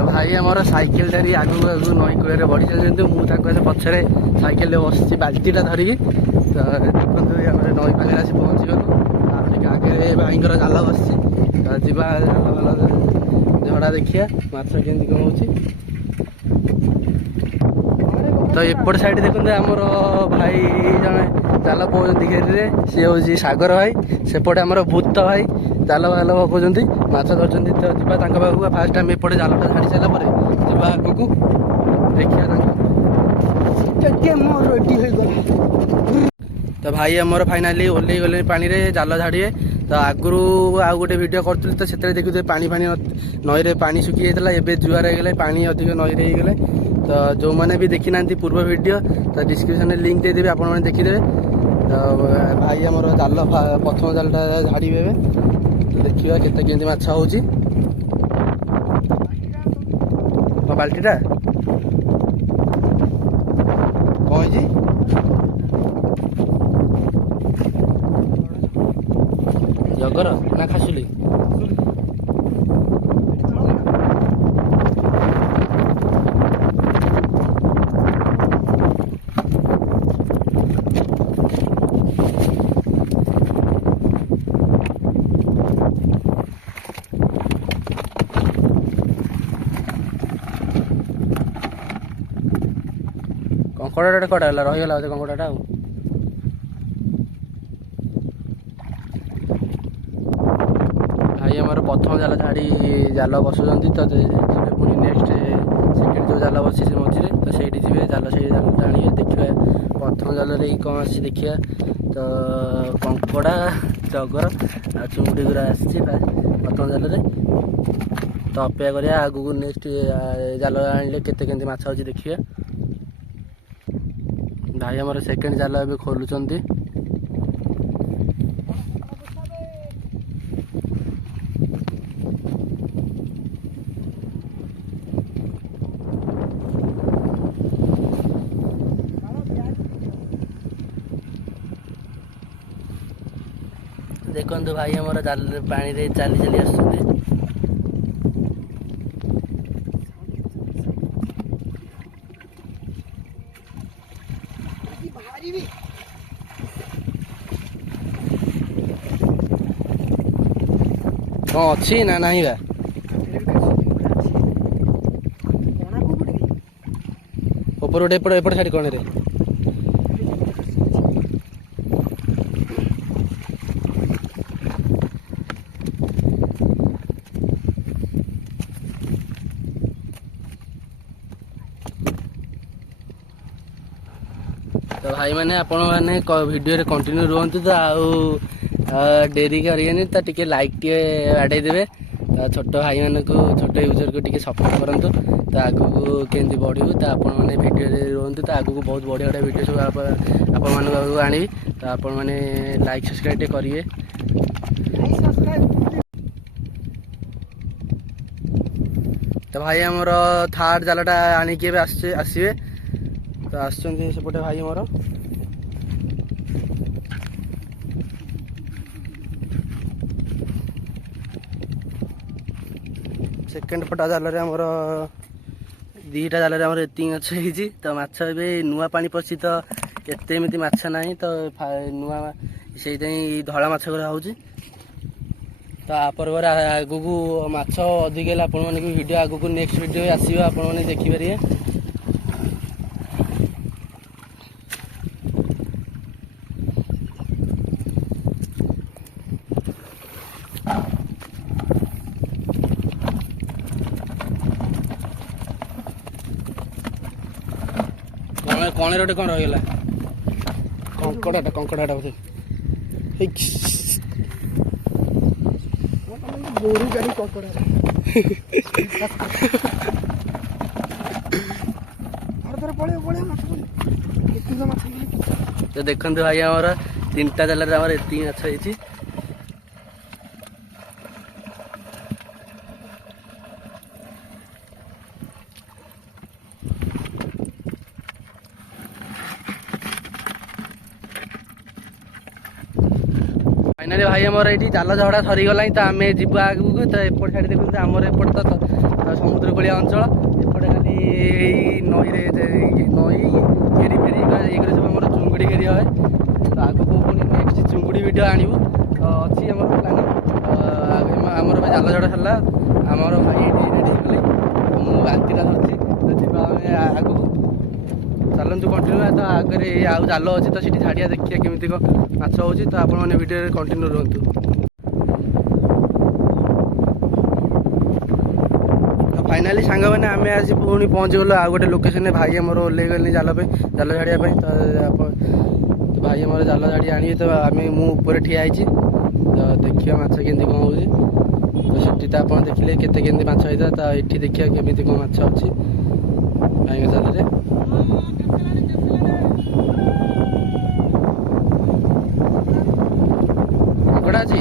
तो भाई आमर साइकेल धरी आगू आगू नई कूल बढ़ी चलते मुझे पछरे साइकेल बस बाल्टीटा धरिकी तो देखो नई पाखे आसी पहुँची गलु आगे भाई जाल बस जा झड़ा देखिया माछ केमती कौन हो तो एपट साइड देखते आमर भाई जड़े जाल पकाउं घेरे सी हूँ सागर भाई सेपटे आमर भूत भाई जाल फाल पकाउं माछ धरती तो जा पाखक फास्ट टाइम एपटे जालटा छाड़ी सारापर जा आग को देखिए तो भाई आमर फाइनाली ओल्लै गले पानी रे जाल झाड़िए तो आगु आउ गोटे वीडियो करूँ तो से देखुए पानी फानी नई रे पानी सुखी जाता है जुआर हो पानी अधिक नई रे गले तो जो मैंने भी देखी ना पूर्व वीडियो तो डिस्क्रिप्शन में लिंक देदेवी आप देखीदे तो भाई आमर जाल प्रथम जालटा झाड़ी तो देखा केमती माछ हो बाल्टीटा कौन जगर ना खासुली कंकड़ा कड़ा रहीगला कंकड़ा भाई आमर प्रथम जाल झाड़ी जाल बसुँच तो पुणी नेक्स्ट सेकेंड जो जाल बसी से मझे तो सही जी जाल से जाने देखा प्रथम जाल कौन आसी देखिए तो कंकड़ा जगर आ चुंगुड़ी गुरा आसी प्रथम जाल तो अपेक्षा करिया आगू नेक्स्ट जाल आने केते माछ हो देखिए भाई आमर सेकेंड जाल ए खोलुंट देखो भाई आमर जाल पानी रे चली चली आस कौन अच्छी ना नहीं बा ऊपर गोटे एपट एपट साइड कौन रे तो भाई मैंने आपण मैंने वीडियो रे कंटिन्यू रुहतु तो आउ डेरी करें तो टी लाइक टे आड़े देवे तो छोट भाई मान को छोट यूजर को टी सपोर्ट करूँ तो आगू केमती बढ़ू तो आपण मैंने वीडियो रुहतु तो आगू बहुत बढ़िया बढ़िया वीडियो सब आप आनी तो आपण मैंने लाइक सब्सक्राइब करिए तो भाई आमर थर्ड जालटा आनिके आसवे तो आसपटे भाई मोर सेकेंड पटा जाल आमर दीटा जाल एति माछ होती तो माछ ए नुआ पानी पशी तो एमती माछ ना तो नुआ से धला माछ गुरा हो तो आपर आगू माछ अधिक है आपण मैंने वीडियो आगू नेक्स्ट वीडियो आसो आपने देखिपारे कौन रोटे कौन रहीगला कंकड़ाटा बोधे गोरू गाड़ी कंकड़ा तो देखते भाई आमर 3टा जाल एति माछ होती फाइनाली भाई आमर ये जाल झड़ा सरीगला तो आम जी आगे तो एपट साइड देखते आमर एपट तो ସମୁଦ୍ର କୂଳିଆ ଅଞ୍ଚଳ। ଏପଟେ ଖାଲି ଏଇ ନଈରେ ନଈ ଫେରି ଏଇଗୁଡ଼ା ସବୁ ଆମର ଚୁଙ୍ଗୁଡ଼ି ଘେରି ହୁଏ। ତ ଆଗକୁ ପୁଣି ନେକ୍ସଟ ଚୁଙ୍ଗୁଡ଼ି ଭିଡ଼ିଓ ଆଣିବୁ। ତ ଅଛି ଆମର ପ୍ଲାନିଂ। ଆମର ଏବେ ଜାଲ ଝଡ଼ା ସରିଲା, ଆମର ଭାଇ ଏଇଠି ରେଡ଼ି ହେଇଗଲେ, ମୁଁ ବାଲ୍ଟିଟା ଧରିଛି। ତ ଯିବା ଆମେ ଆଗକୁ, ଚାଲନ୍ତୁ କଣ୍ଟିନ୍ୟୁ। ତ ଆଗରେ ଆଉ ଜାଲ ଅଛି, ତ ସେଠି ଛାଡ଼ିବା, ଦେଖିବା କେମିତି କ'ଣ ମାଛ ହେଉଛି। ତ ଆପଣମାନେ ଭିଡ଼ିଓରେ କଣ୍ଟିନ୍ୟୁ ରୁହନ୍ତୁ। ଫାଇନାଲି ସାଙ୍ଗମାନେ ଆମେ ଆଜି ପୁଣି ପହଞ୍ଚିଗଲୁ ଆଉ ଗୋଟେ ଲୋକେସନରେ। ଭାଇ ଆମର ଓହ୍ଲେଇଗଲେ ଜାଲ ଛାଡ଼ିବା ପାଇଁ। ତ ଭାଇ ଆମର ଜାଲ ଛାଡ଼ି ଆଣିବେ। ତ ମୁଁ ଉପରେ ଠିଆ ହେଇଛି। ତ ଦେଖିବା ମାଛ କେମିତି କ'ଣ ହେଉଛି। ତ ସେଠି ତ ଆପଣ ଦେଖିଲେ କେତେ କେମିତି ମାଛ ହେଇଥିଲା। ତ ଏଠି ଦେଖିବା କେମିତି କ'ଣ ମାଛ ଅଛି ଭାଇଙ୍କ ଜାଲରେ। କଙ୍କଡ଼ା ଅଛି।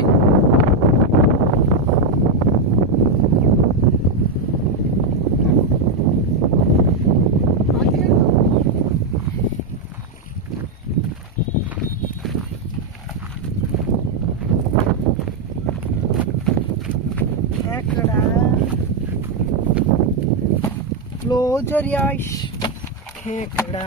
Close your eyes. Khekda.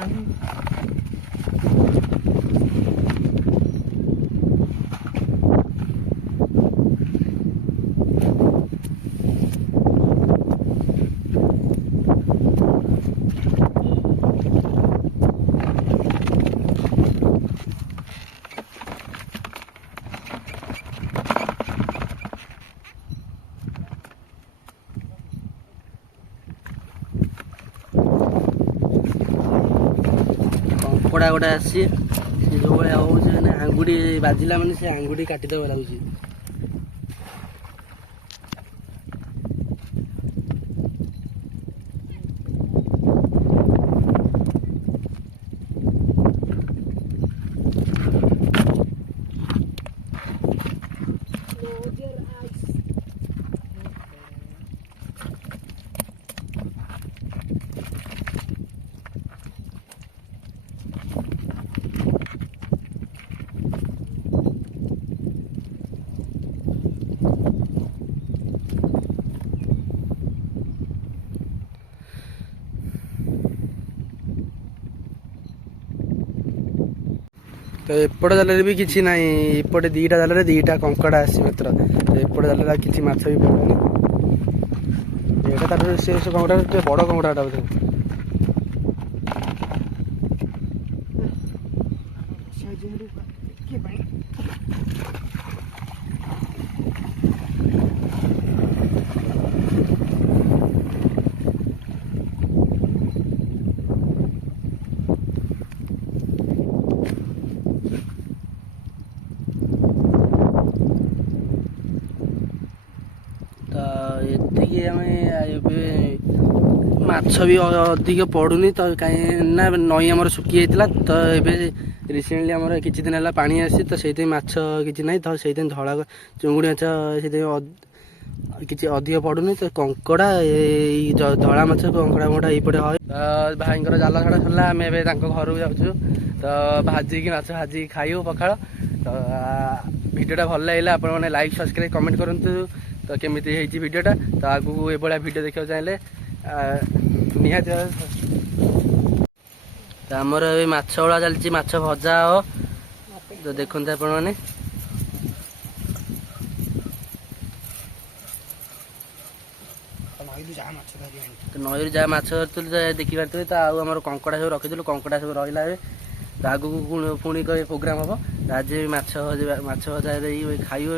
କଙ୍କଡ଼ା ଗୋଟେ ଆସିଛି, ସେ ଯେଉଁ ଭଳିଆ ହେଉଛି ମାନେ ଆଙ୍ଗୁଠି ବାଜିଲା ମାନେ ସେ ଆଙ୍ଗୁଠି କାଟିଦେବା ଲାଗୁଛି। ତ ଏପଟ ଜାଲରେ ବି କିଛି ନାହିଁ। ଏପଟେ ଦୁଇଟା ଜାଲରେ ଦୁଇଟା କଙ୍କଡ଼ା ଆସିଛି ମାତ୍ର। ଏପଟ ଜାଲରେ କିଛି ମାଛ ବି ପଡ଼ିବନି। ଏଇଟା ତାର ସେ କଙ୍କଡ଼ା ଟିକେ ବଡ଼ କଙ୍କଡ଼ାଟା ବୋଧେ। ଏତିକି ଆମେ ଏବେ ମାଛ ବି ଅଧିକ ପଡ଼ୁନି। ତ କାହିଁକି ନା ନଈ ଆମର ଶୁଖି ଯାଇଥିଲା। ତ ଏବେ ରିସେଣ୍ଟଲି ଆମର କିଛି ଦିନ ହେଲା ପାଣି ଆସିଛି। ତ ସେଇଥିପାଇଁ ମାଛ କିଛି ନାହିଁ। ତ ସେଇଥିପାଇଁ ଧଳା ଚୁଙ୍ଗୁଡ଼ି ମାଛ ସେଇଥିପାଇଁ କିଛି ଅଧିକ ପଡ଼ୁନି। ତ କଙ୍କଡ଼ା ଏଇ ଧଳା ମାଛ କଙ୍କଡ଼ା ଏଇପଟେ ହଏ। ତ ଭାଇଙ୍କର ଜାଲ ଛଡ଼ା ସରିଲା, ଆମେ ଏବେ ତାଙ୍କ ଘରକୁ ଯାଉଛୁ। ତ ଭାଜିକି ମାଛ ଭାଜିକି ଖାଇବୁ ପଖାଳ। ତ ଭିଡ଼ିଓଟା ଭଲ ଲାଗିଲା ଆପଣମାନେ ଲାଇକ୍ ସବସ୍କ୍ରାଇବ୍ କମେଣ୍ଟ କରନ୍ତୁ। ତ କେମିତି ହେଇଛି ଭିଡ଼ିଓଟା। ତ ଆଗକୁ ଏଭଳିଆ ଭିଡ଼ିଓ ଦେଖିବାକୁ ଚାହିଁଲେ ନିହାତି। ତ ଆମର ଏବେ ମାଛ ଭଳା ଚାଲିଛି, ମାଛ ଭଜା ହବ। ତ ଦେଖନ୍ତୁ ଆପଣମାନେ। ତ ନଈରୁ ଯାହା ମାଛ ଧରିଥିଲୁ ଦେଖିପାରୁଥିବେ। ତ ଆଉ ଆମର କଙ୍କଡ଼ା ସବୁ ରଖିଥିଲୁ, କଙ୍କଡ଼ା ସବୁ ରହିଲା ଏବେ। ତ ଆଗକୁ ପୁଣି ପ୍ରୋଗ୍ରାମ ହବ। ଆଜି ମାଛ ଭଜା ଦେଇକି ଖାଇବୁ।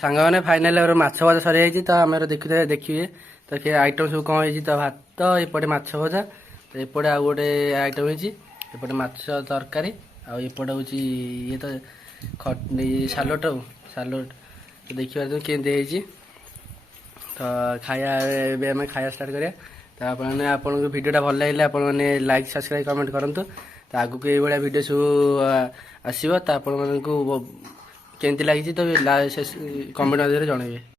ସାଙ୍ଗମାନେ ଫାଇନାଲି ଆମର ମାଛ ଭଜା ସରିଯାଇଛି। ତ ଆମେ ଦେଖିବେ ତ କି ଆଇଟମ୍ ସବୁ କ'ଣ ହେଇଛି। ତ ଭାତ, ଏପଟେ ମାଛ ଭଜା, ତ ଏପଟେ ଆଉ ଗୋଟେ ଆଇଟମ୍ ହେଇଛି, ଏପଟେ ମାଛ ତରକାରୀ, ଆଉ ଏପଟେ ହେଉଛି ଇଏ ତ ସାଲଟ। ତ ଦେଖିପାରୁଥିବେ କେମିତି ହେଇଛି। ତ ଏବେ ଆମେ ଖାଇବା ଷ୍ଟାର୍ଟ କରିବା। ତ ଆପଣଙ୍କ ଭିଡ଼ିଓଟା ଭଲ ଲାଗିଲେ ଆପଣମାନେ ଲାଇକ୍ ସବସ୍କ୍ରାଇବ୍ କମେଣ୍ଟ କରନ୍ତୁ। ତ ଆଗକୁ ଏଇଭଳିଆ ଭିଡ଼ିଓ ସବୁ ଆସିବ। ତ ଆପଣମାନଙ୍କୁ କେମିତି ଲାଗିଛି ତ କମେଣ୍ଟ ମଧ୍ୟରେ ଜଣାଇବେ।